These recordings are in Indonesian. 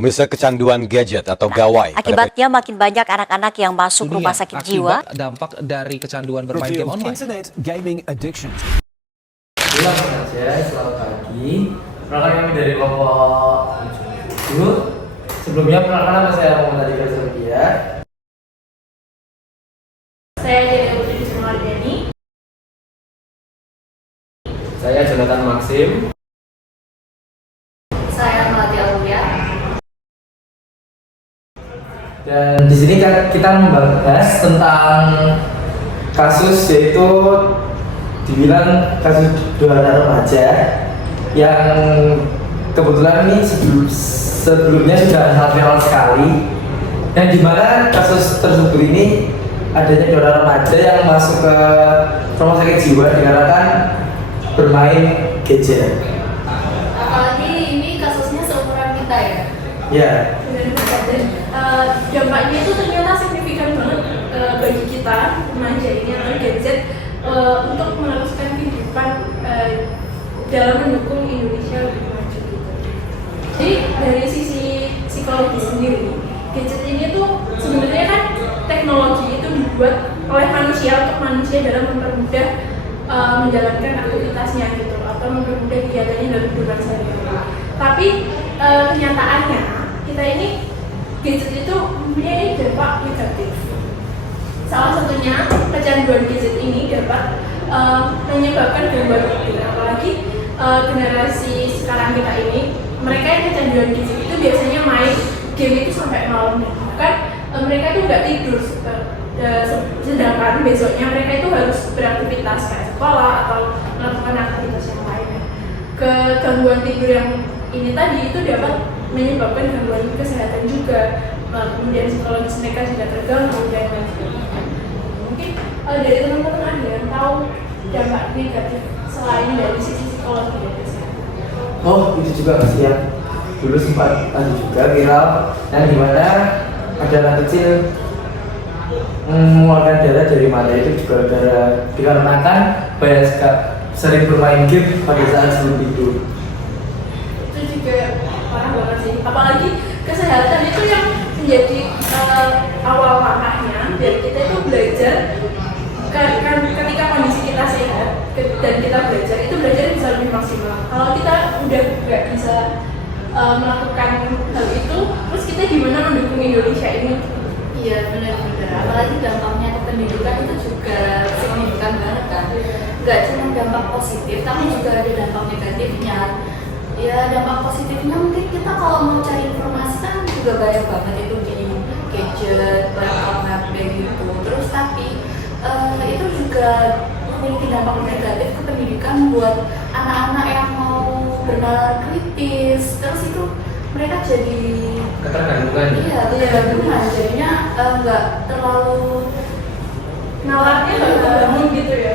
Pemirsa, kecanduan gadget atau gawai. Akibatnya makin banyak anak-anak yang masuk rumah sakit jiwa. Dampak dari kecanduan bermain game online. Internet gaming addiction. Selamat pagi. Perkenalkan kami dari kelompok 7. Sebelumnya perkenalkan nama saya Muhammad Adi Faisal. Saya Dede Putri Sumardiani. Saya Jonathan Maxim. Saya Melati Aulia. Dan di sini kita membahas tentang kasus, yaitu dibilang kasus dua remaja yang kebetulan ini sebelumnya sudah sangat viral sekali, dan dimana kasus tersebut ini adanya dua remaja yang masuk ke rumah sakit jiwa dikarenakan bermain gadget. Apalagi ini kasusnya seumuran kita ya. Ya. Dan dampaknya itu ternyata signifikan banget bagi kita remaja ini atau gadget untuk meneruskan kehidupan dalam mendukung Indonesia lebih maju gitu. Jadi dari sisi psikologi sendiri, gadget ini tuh sebenarnya kan teknologi itu dibuat oleh manusia untuk manusia dalam mempermudah menjalankan aktivitasnya gitu, atau mempermudah kegiatannya dalam kehidupan sehari-hari. Tapi kenyataannya kita ini gadget itu mempunyai dampak negatif. Salah satunya kecanduan gadget ini dapat menyebabkan gangguan tidur. Apalagi generasi sekarang kita ini, mereka yang kecanduan gadget itu biasanya main game itu sampai malam, bahkan mereka itu nggak tidur. Sedangkan besoknya mereka itu harus beraktivitas kayak sekolah atau melakukan aktivitas yang lainnya. Kegangguan tidur yang ini tadi itu dapat menyebabkan gangguan kesehatan juga, kemudian psikologis mereka juga terganggu dan lain sebagainya. Mungkin dari teman-teman ada yang tahu dampak negatif selain dari sisi psikologi dan kesehatan? Oh, itu juga pasti ya. Dulu sempat ada juga viral, dan dimana ada anak kecil mengeluarkan darah dari mata, itu juga dikarenakan banyak sering bermain game pada saat sebelum tidur. Itu juga parah banget sih. Apalagi kesehatan itu yang menjadi awal langkahnya dari kita itu belajar. Kan ketika kondisi kita sehat dan kita belajar, itu belajar bisa lebih maksimal. Kalau kita udah nggak bisa melakukan hal itu, terus kita gimana mendukung Indonesia ini? Iya benar-benar, apalagi dampaknya ke pendidikan itu juga signifikan banget kan. Nggak cuma dampak positif, tapi juga ada dampak negatifnya. Ya dampak positifnya mungkin kita kalau mau cari informasi kan juga banyak banget itu di gadget, laptop, HP gitu. Terus tapi itu juga memiliki dampak negatif ke pendidikan buat anak-anak yang mau bernalar kritis. Terus itu mereka jadi Ketergantungan. Iya, ketergantungan. Jadinya nggak terlalu Nalarnya nggak terbangun gitu ya.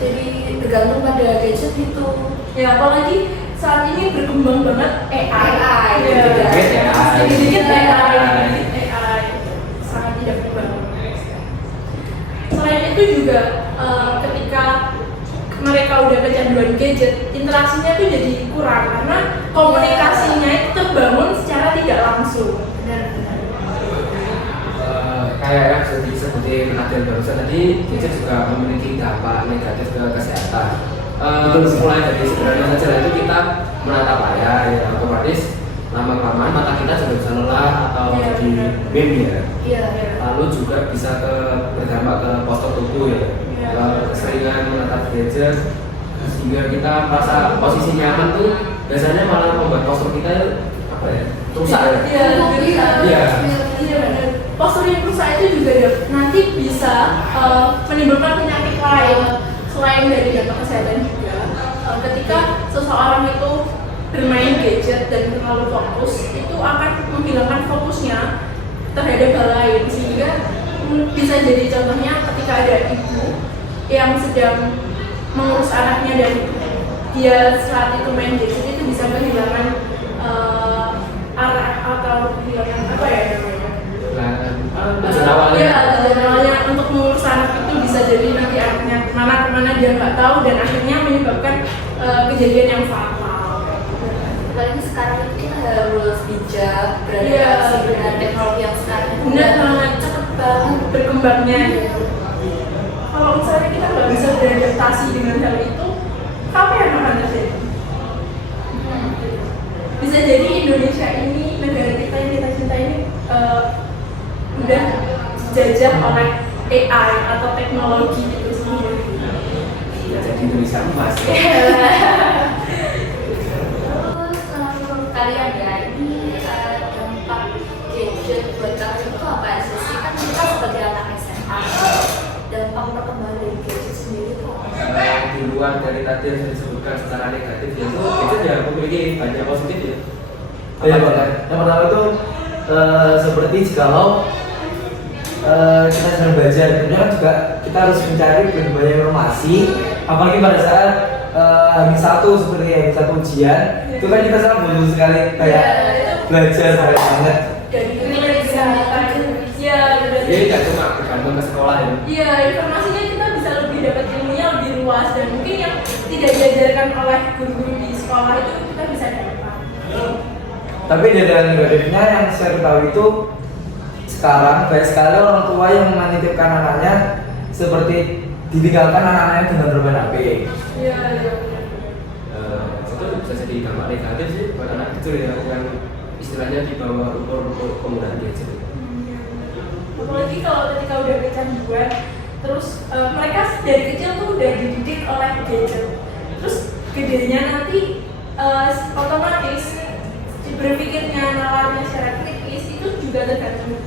jadi tergantung pada gadget itu. Ya apalagi saat ini berkembang banget AI. Iya. Sedikit AI sangat tidak berkembang. Selain itu juga ketika mereka udah kecanduan gadget, interaksinya tuh jadi kurang karena komunikasinya itu terbangun secara tidak langsung. Kayak yang sudah disebutin Adel barusan tadi, gadget juga memiliki dampak negatif ke kesehatan. Mulai dari sederhana saja, itu kita menatap layar, ya otomatis lama-kelamaan mata kita juga bisa lelah atau jadi meme ya. Iya. Lalu juga bisa berdampak ke postur tubuh ya. Keseringan menatap gadget sehingga kita merasa posisi nyaman tuh biasanya malah membuat postur kita apa ya, rusak ya. Iya. Postur yang rusak itu juga nanti bisa menimbulkan penyakit lain selain dari dampak kesehatan juga. Ketika seseorang itu bermain gadget dan terlalu fokus, itu akan menghilangkan fokusnya terhadap hal lain, sehingga bisa jadi contohnya ketika ada ibu yang sedang mengurus anaknya dan dia saat itu main gadget, itu bisa kehilangan arah atau kehilangan apa ya namanya? Tujuan awalnya. Tujuan awalnya untuk mengurus anak itu bisa jadi nanti anaknya kemana dia nggak tahu, dan akhirnya menyebabkan kejadian yang fatal. Apalagi sekarang itu kita harus bijak beradaptasi dengan teknologi yang sekarang. Benar banget, cepet banget berkembangnya gitu. Kalau misalnya kita nggak bisa beradaptasi dengan hal itu, apa yang akan terjadi? Bisa jadi Indonesia ini, negara kita yang kita cinta ini udah dijajah oleh AI atau teknologi itu sendiri. Ya, jadi Indonesia emas. Terus menurut kalian ya, ini dampak gadget buat kalian itu apa sih? Kan kita sebagai anak SMA, dampak perkembangan dari gadget sendiri itu apa? Di luar dari tadi yang sudah disebutkan secara negatif, yaitu gadget ya memiliki banyak positif ya. Iya Pak. Yang pertama itu seperti jikalau kita sedang belajar, tentunya kan juga kita harus mencari banyak informasi, apalagi pada saat H1 seperti H1 ujian, itu kan kita sangat butuh sekali kayak belajar banget. Dari bisa ya, Jadi tidak cuma bergantung ke sekolah ya. iya, informasinya kita bisa lebih dapat ilmunya lebih luas dan mungkin yang tidak diajarkan oleh guru-guru di sekolah itu kita bisa dapat. Tapi dari negatifnya yang saya ketahui itu sekarang banyak sekali orang tua yang menitipkan anaknya seperti ditinggalkan anak-anaknya dengan bermain HP. Iya, iya. Itu bisa jadi dampak negatif sih buat anak kecil ya, yang istilahnya di bawah umur penggunaan gadget. Apalagi kalau ketika udah kecanduan, terus mereka dari kecil tuh udah dididik oleh gadget. Terus gedenya nanti otomatis berpikirnya, nalarnya secara kritis itu juga tergantung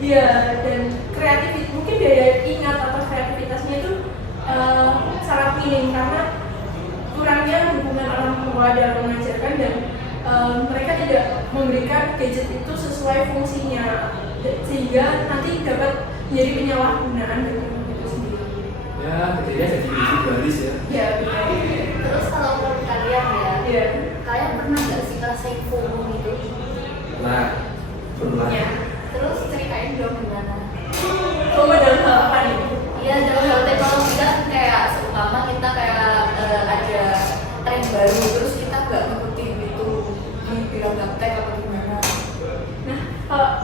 dia, dan kreatif mungkin daya ingat atau kreativitasnya itu sangat minim karena kurangnya hubungan orang tua dalam mengajarkan, dan mereka tidak memberikan gadget itu sesuai fungsinya sehingga nanti dapat menjadi penyalahgunaan dengan itu sendiri. Ya, gedenya jadi individualis ya. Ya, benar. Terus kalau menurut kalian ya, Iya. kalian pernah nggak sih ngerasain FOMO gitu? Nah, Pernah. Ya. Terus ceritain dong gimana? Coba dalam hal apa nih? Iya, dalam hal teknologi kan kayak seumpama kita kayak ada tren baru, terus kita nggak ngikutin itu, dibilang gaptek apa gimana? Nah,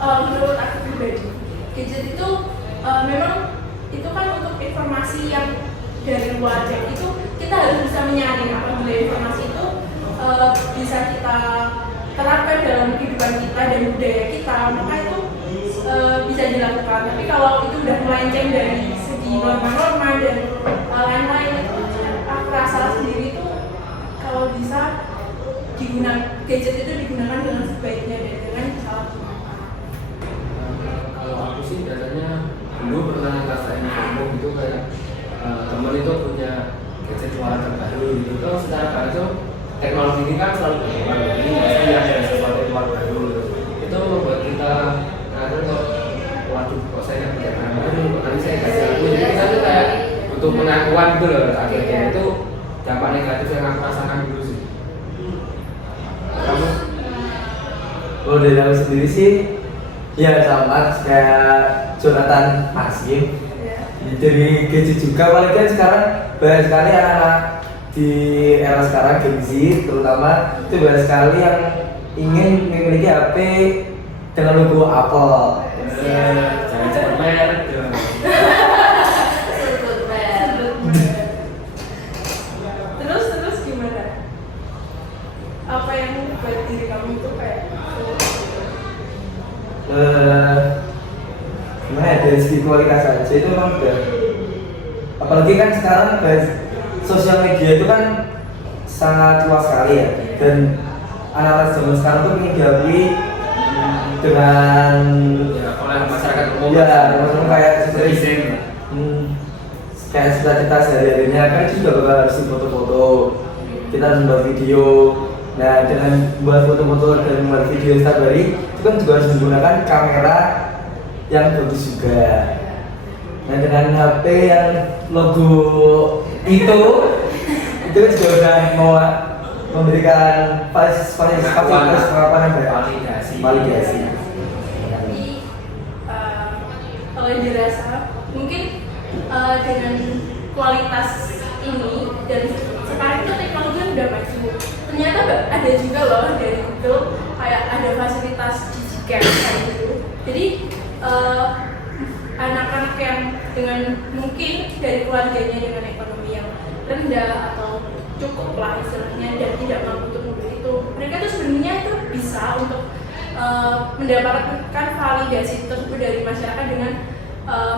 kalau menurut aku pribadi, gadget itu memang itu kan untuk informasi yang dari luar, jadi itu kita harus bisa menyaring apabila informasi itu bisa kita terapkan dalam kehidupan kita dan budaya kita, maka itu bisa dilakukan. Tapi kalau itu udah melenceng dari segi norma-norma dan lain-lain, itu aku rasa sendiri itu kalau bisa gadget itu digunakan dengan sebaiknya dan dengan disalahgunakan. kalau aku sih biasanya dulu pernah ngerasain FOMO gitu, kayak temen itu punya gadget keluaran terbaru gitu. Terus secara langsung teknologi ini kan selalu berkembang, jadi pasti ada sesuatu yang keluar baru gitu. Itu membuat kita kadang kok, waduh kok saya nggak punya barang baru, kok nanti saya kasih aku. Jadi kita tuh kayak butuh pengakuan gitu loh akhirnya. Itu dampak negatif yang aku rasakan dulu sih. Kamu? Kalau dari aku sendiri sih, ya sama kayak Jonathan Masim. Dari gadget juga, apalagi kan sekarang banyak sekali anak-anak di era sekarang Gen Z terutama itu banyak sekali yang ingin memiliki HP dengan logo Apple. Jangan cepat merek dong. Sebut merek. Terus gimana? Apa yang membuat diri kamu itu kayak Gimana ya, dari segi kualitas aja itu memang udah, apalagi kan sekarang sosial media itu kan sangat luas sekali ya, dan anak-anak zaman sekarang tuh ingin diakui dengan Ya, oleh masyarakat umum. ya maksudnya kayak seperti Desain. kayak cita-cita sehari-harinya kan itu juga bakal harus foto-foto, kita harus membuat video. Nah, dengan membuat foto-foto dan membuat video setiap hari itu kan juga harus menggunakan kamera yang bagus juga. Nah, dengan HP yang logo itu juga udah mau memberikan fasilitas pengakuan yang baik. Validasi. tapi kalau yang dirasa mungkin dengan kualitas ini dan sekarang itu teknologi udah maju, ternyata ada juga loh dari Google kayak gap kayak gitu. Jadi anak-anak yang dengan mungkin dari keluarganya dengan ekonomi yang rendah atau cukup lah istilahnya dan tidak mampu untuk membeli itu, mereka tuh sebenarnya itu bisa untuk mendapatkan validasi tersebut dari masyarakat dengan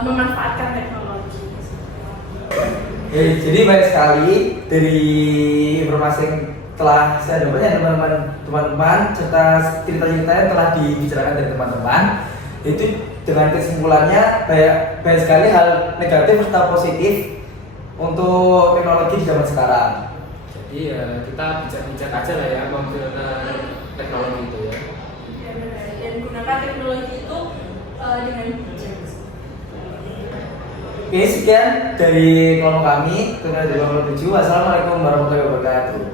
memanfaatkan teknologi. Jadi banyak sekali dari informasi yang telah saya dapatkan teman-teman serta cerita-cerita yang telah dibicarakan dari teman-teman, itu dengan kesimpulannya banyak sekali hal negatif serta positif untuk teknologi di zaman sekarang. Jadi ya kita bijak-bijak aja lah ya menggunakan teknologi itu ya. Ya benar. Dan gunakan teknologi itu dengan bijak. Oke, sekian dari kelompok kami, kelompok 7. Wassalamualaikum warahmatullahi wabarakatuh.